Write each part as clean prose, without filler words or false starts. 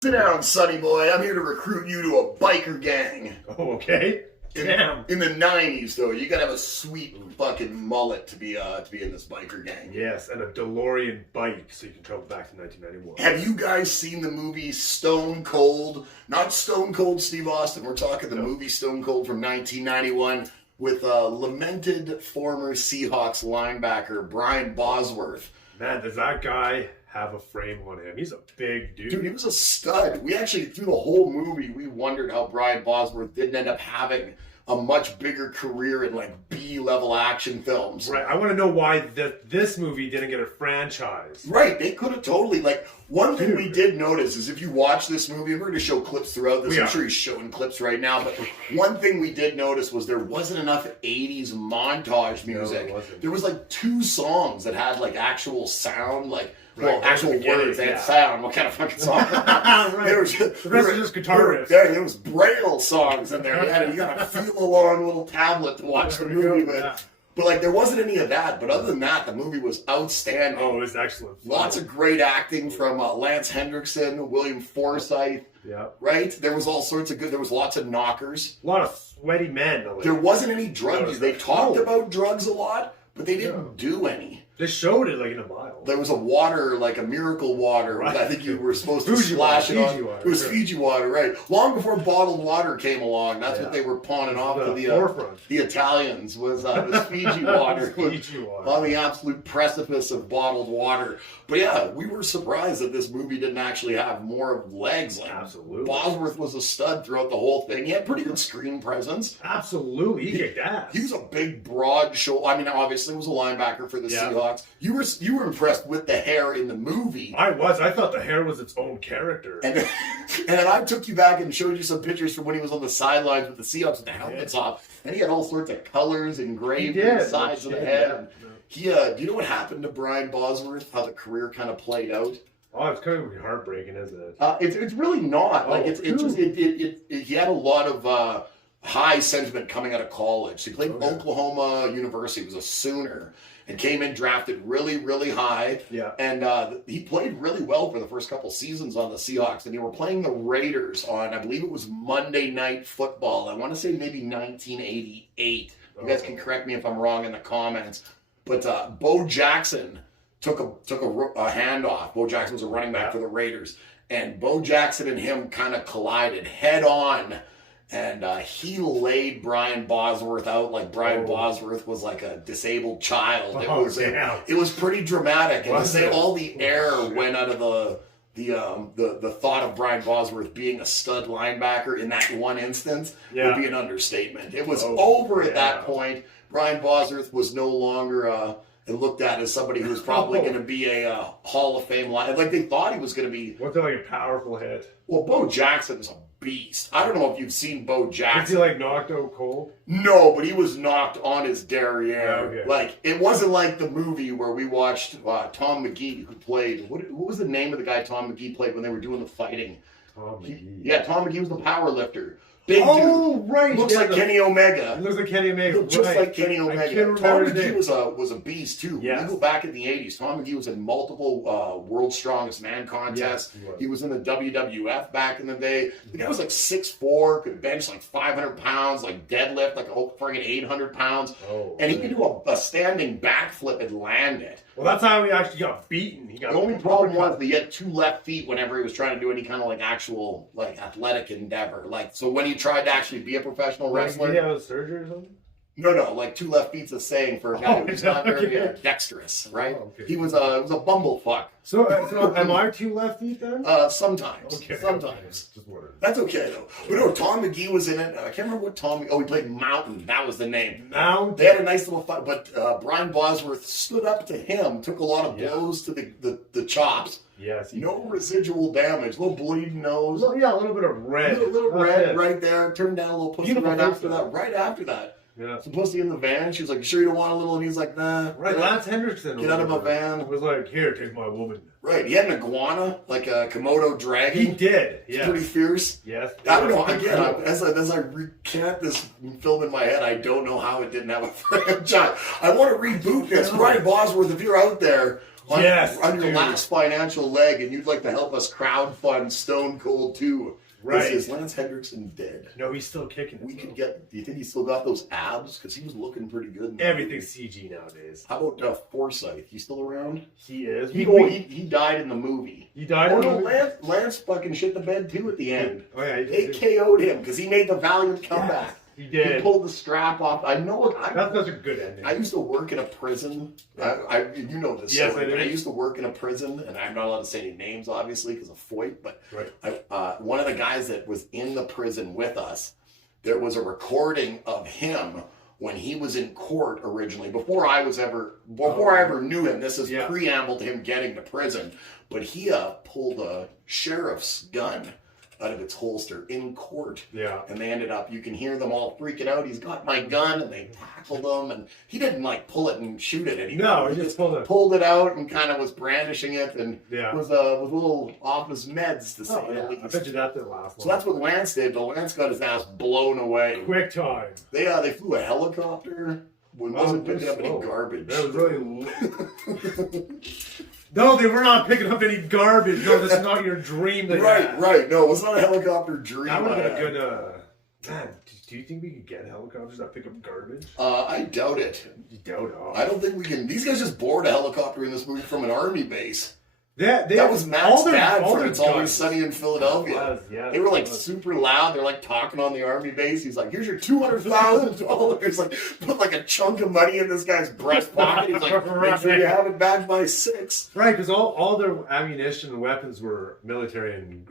Sit down, sonny boy. I'm here to recruit you to a biker gang. Oh, okay. Damn. In the 90s, though, you gotta have a sweet fucking mullet to be in this biker gang. Yes, and a DeLorean bike so you can travel back to 1991. Have you guys seen the movie Stone Cold? Not Stone Cold Steve Austin. We're talking the movie Stone Cold from 1991 with lamented former Seahawks linebacker Brian Bosworth. Man, does that guy have a frame on him? He's a big dude. Dude, he was a stud. We actually, through the whole movie, we wondered how Brian Bosworth didn't end up having a much bigger career in like B-level action films. Right, I want to know why this movie didn't get a franchise. Right, they could have totally, like, one thing we did notice is if you watch this movie, we're going to show clips throughout this, I'm sure he's showing clips right now, but one thing we did notice was there wasn't enough 80s montage music. No, there was like 2 songs that had like actual sound, like, right, actual words and sound. What kind of fucking song? Right. The rest is just guitar riffs. Yeah, there was Braille songs in there. You got a feel-along little tablet to watch the movie with. Yeah. But like, there wasn't any of that. But other than that, the movie was outstanding. Oh, it was excellent. Lots of great acting from Lance Hendrickson, William Forsythe. Yeah. Right? There was all sorts of good. There was lots of knockers. A lot of sweaty men. There wasn't any drug use. They talked about drugs a lot, but they didn't do any. They showed it like in a mile. There was a water, like a miracle water. Right. I think you were supposed to splash it on. It was Fiji water, right? Long before bottled water came along, that's what they were pawning off to the Italians. Was Fiji water? Fiji water on the absolute precipice of bottled water. But yeah, we were surprised that this movie didn't actually have more legs. Like, absolutely, Bosworth was a stud throughout the whole thing. He had pretty good screen presence. Absolutely, he kicked ass. He was a big, broad shoulder. I mean, obviously, he was a linebacker for the Seahawks. You were impressed with the hair in the movie. I was. I thought the hair was its own character. And then I took you back and showed you some pictures from when he was on the sidelines with the Seahawks with the helmets off, and he had all sorts of colors engraved on the sides of the head. Yeah. Do you know what happened to Brian Bosworth? How the career kind of played out? Oh, it's kind of heartbreaking, isn't it? It's really not. Like he had a lot of high sentiment coming out of college. So he played Oklahoma University. He was a Sooner. And came in drafted really, really high. Yeah. And he played really well for the first couple seasons on the Seahawks. And they were playing the Raiders on, I believe it was Monday Night Football. I want to say maybe 1988. You guys can correct me if I'm wrong in the comments. But Bo Jackson took a handoff. Bo Jackson was a running back for the Raiders. And Bo Jackson and him kind of collided head on. And he laid Brian Bosworth out like Brian Bosworth was like a disabled child. It was pretty dramatic. And to say all the air went out of the thought of Brian Bosworth being a stud linebacker in that one instance would be an understatement. It was over at that point. Brian Bosworth was no longer looked at as somebody who was probably going to be a Hall of Fame line. Like they thought he was going to be. What's like a powerful hit? Well, Bo Jackson's a beast. I don't know if you've seen Bo Jackson. Was he like knocked out cold? No, but he was knocked on his derriere. Okay. Like it wasn't like the movie where we watched Tom McGee, who played what was the name of the guy Tom McGee played when they were doing the fighting? Tom McGee. Tom McGee was the power lifter. Big dude. Right. Looks like Kenny Omega. He looks like Kenny Omega. Just like Kenny Omega. Tom McGee was a beast too. Yes. When you go back in the 80s, Tom McGee was in multiple World's Strongest Man contests. Yes, he was in the WWF back in the day. The guy was like 6'4", could bench like 500 pounds, like deadlift like a whole friggin' 800 pounds. And he could do a standing backflip and land it. Well, that's how he actually got beaten. The only problem was that he had 2 left feet whenever he was trying to do any kind of like actual like athletic endeavor. Like so when he tried to actually be a professional wrestler. Did he have a surgery or something? No, like 2 left feet's a saying for a guy who's not very dexterous, right? Oh, okay. He was a bumblefuck. So am I 2 left feet then? Sometimes. Okay. Sometimes. Just that's okay though. But no, Tom McGee was in it. I can't remember what Tom. Oh, he played Mountain. That was the name. Mountain. They had a nice little fight, but Brian Bosworth stood up to him, took a lot of blows to the chops. Yes. No residual damage. A little bleeding nose. A little bit of red. A little red right there. Turned down a little pussy right after that. Right after that. Yeah. Some pussy in the van. She was like, "You sure you don't want a little?" And he's like, "Nah." Right. Lance Hendrickson. Get out of my van. Was like, "Here, take my woman." Right. He had an iguana, like a Komodo dragon. He did. It's pretty fierce. Yes. I don't know. Again, as I recant this film in my head, I don't know how it didn't have a franchise. I want to reboot this. Brian Bosworth, if you're out there, on your dude. last financial leg, and you'd like to help us crowdfund Stone Cold 2. Right. Is Lance Hendrickson dead? No, he's still kicking. We could get. Do you think he still got those abs? Because he was looking pretty good. Everything's CG nowadays. How about Forsyth? He's still around? He is. He died in the movie. He died. Oh no, Lance fucking shit the bed too at the end. Oh yeah, They KO'd him because he made the valiant comeback. He did. He pulled the strap off. I know. That's such a good ending. I used to work in a prison. You know this Yes, story, I do. but I used to work in a prison, and I'm not allowed to say any names, obviously, because of FOIP. But Right. one of the guys that was in the prison with us, there was a recording of him when he was in court originally, before I ever knew him. This is preamble to him getting to prison, but he pulled a sheriff's gun out of its holster in court. Yeah. And they ended up, you can hear them all freaking out. He's got my gun, and they tackled him, and he didn't like pull it and shoot it anymore. No, he just pulled it out and kind of was brandishing it, and Yeah. was a little off his meds to say the least. I bet you that didn't last long. So that's what Lance did, but Lance got his ass blown away. Quick time. They flew a helicopter. Wasn't picking up any garbage. That was really. No, they were not picking up any garbage. No, that's not your dream. Right. No, it was not a helicopter dream. That would have been a good. Man, do you think we could get helicopters that pick up garbage? I doubt it. You doubt it. I don't think we can. These guys just board a helicopter in this movie from an army base. That was Matt's dad for It's Always Sunny in Philadelphia. They were like super loud. They're like talking on the army base. He's like, "Here's your $200,000." Like, put like a chunk of money in this guy's breast pocket. He's like, "Make sure you have it back by 6." Right, because all their ammunition and weapons were military and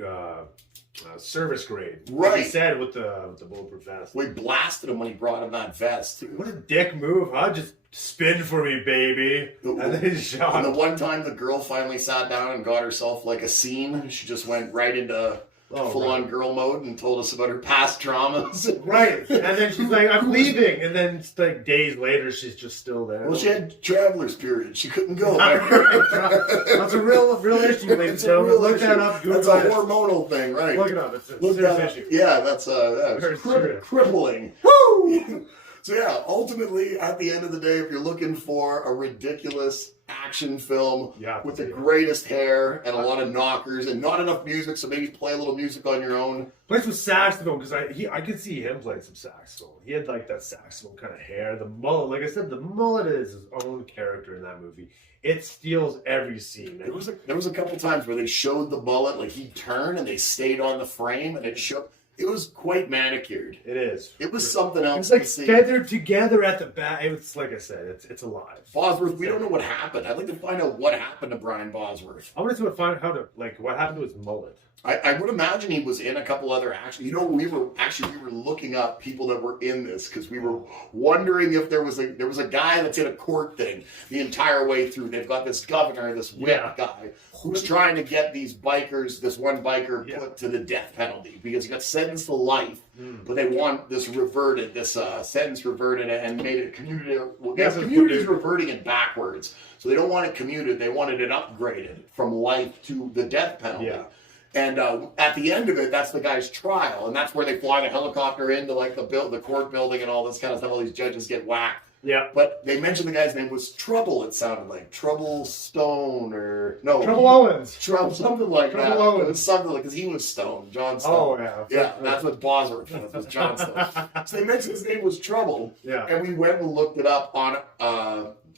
service grade. Right. Like he said with the bulletproof vest. We blasted him when he brought him that vest too. What a dick move, huh? Just spin for me, baby. And then he shot. And the one time the girl finally sat down and got herself like a scene, she just went right into full-on girl mode and told us about her past traumas. Right. And then she's like, "I'm leaving." And then like days later, she's just still there. Well, she had traveler's period. She couldn't go. That's a real issue, ladies and gentlemen. Look that up. Google That's a hormonal thing, right? Look it up. It's a serious issue. Yeah, that's crippling. Woo! So yeah, ultimately, at the end of the day, if you're looking for a ridiculous action film with the greatest hair and a lot of knockers and not enough music, so maybe play a little music on your own. Plays with saxophone, because I could see him playing some saxophone. He had like that saxophone kind of hair. The mullet, like I said, the mullet is his own character in that movie. It steals every scene. There was a couple times where they showed the mullet, like he'd turn and they stayed on the frame, and it showed. It was quite manicured. It is. It was something else. It's like feathered together at the back. It's like I said, it's alive. Bosworth, we don't know what happened. I'd like to find out what happened to Brian Bosworth. I want to find out what happened to his mullet. I would imagine he was in a couple other actions. You know, we were looking up people that were in this because we were wondering if there was a guy that's in a court thing the entire way through. They've got this governor, this whip guy, who's trying to get these bikers, this one biker put to the death penalty because he got sentenced to life, but they want this sentence reverted and made it commuted. Well, community's reverting it backwards, so they don't want it commuted. They wanted it upgraded from life to the death penalty. Yeah. And at the end of it, that's the guy's trial, and that's where they fly the helicopter into like the court building and all this kind of stuff. All these judges get whacked. Yeah. But they mentioned the guy's name was Trouble. It sounded like Trouble Stone Trouble Owens. Something like that. Trouble Owens. It was something like because he was John Stone. Oh yeah. Yeah, that's what Bosworth was John Stone. So they mentioned his name was Trouble. Yeah. And we went and looked it up on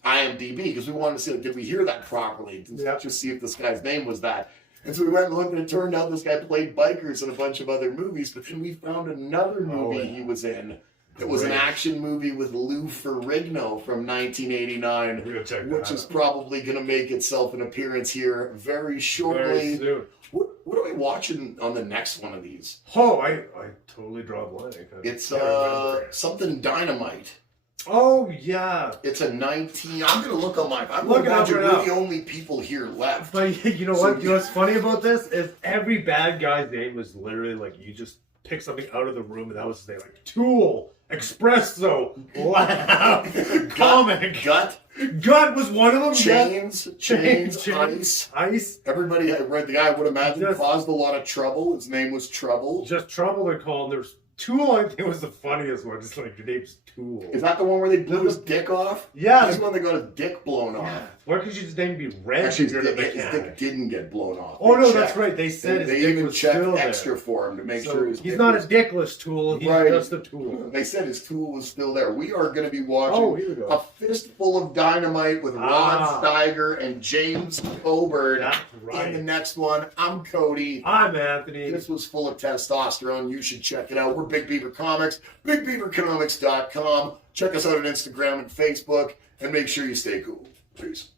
IMDb because we wanted to see did we hear that properly? Just see if this guy's name was that. And so we went and looked, and it turned out this guy played bikers in a bunch of other movies, but then we found another movie he was in. It was an action movie with Lou Ferrigno from 1989, which is probably going to make itself an appearance here very shortly. Very soon. What are we watching on the next one of these? Oh, I totally draw a blank. It's something Dynamite. Oh, yeah. It's a 19... I'm going to look on my... I'm looking going to right we're now. the only people here left. But you know what? You know what's funny about this? Is every bad guy's name was literally like, you just pick something out of the room and that was his name. Like, Tool, Espresso, Lab, Comic. Gut was one of them. Chains, Ice. Everybody read the guy I would imagine caused a lot of trouble. His name was Trouble. Just Trouble they're called. There's Tool, I think, was the funniest one. Just like, your name's Tool. Is that the one where they blew his dick off? Yeah. That's the one they got his dick blown off. Why could you just name be red? Actually, You're the his mechanic. dick didn't get blown off. Oh They no, checked. that's right. They said They his dick even was checked still extra there. for him to make So sure his he's dick not was, a dickless tool. He's Right. just a tool. They said his tool was still there. We are going to be watching Oh, here we go. A Fistful of Dynamite with Rod Steiger and James Coburn That's in the right. next one. I'm Cody. I'm Anthony. This was full of testosterone. You should check it out. We're Big Beaver Comics, BigBeaverComics.com. Check us out on Instagram and Facebook, and make sure you stay cool. Peace.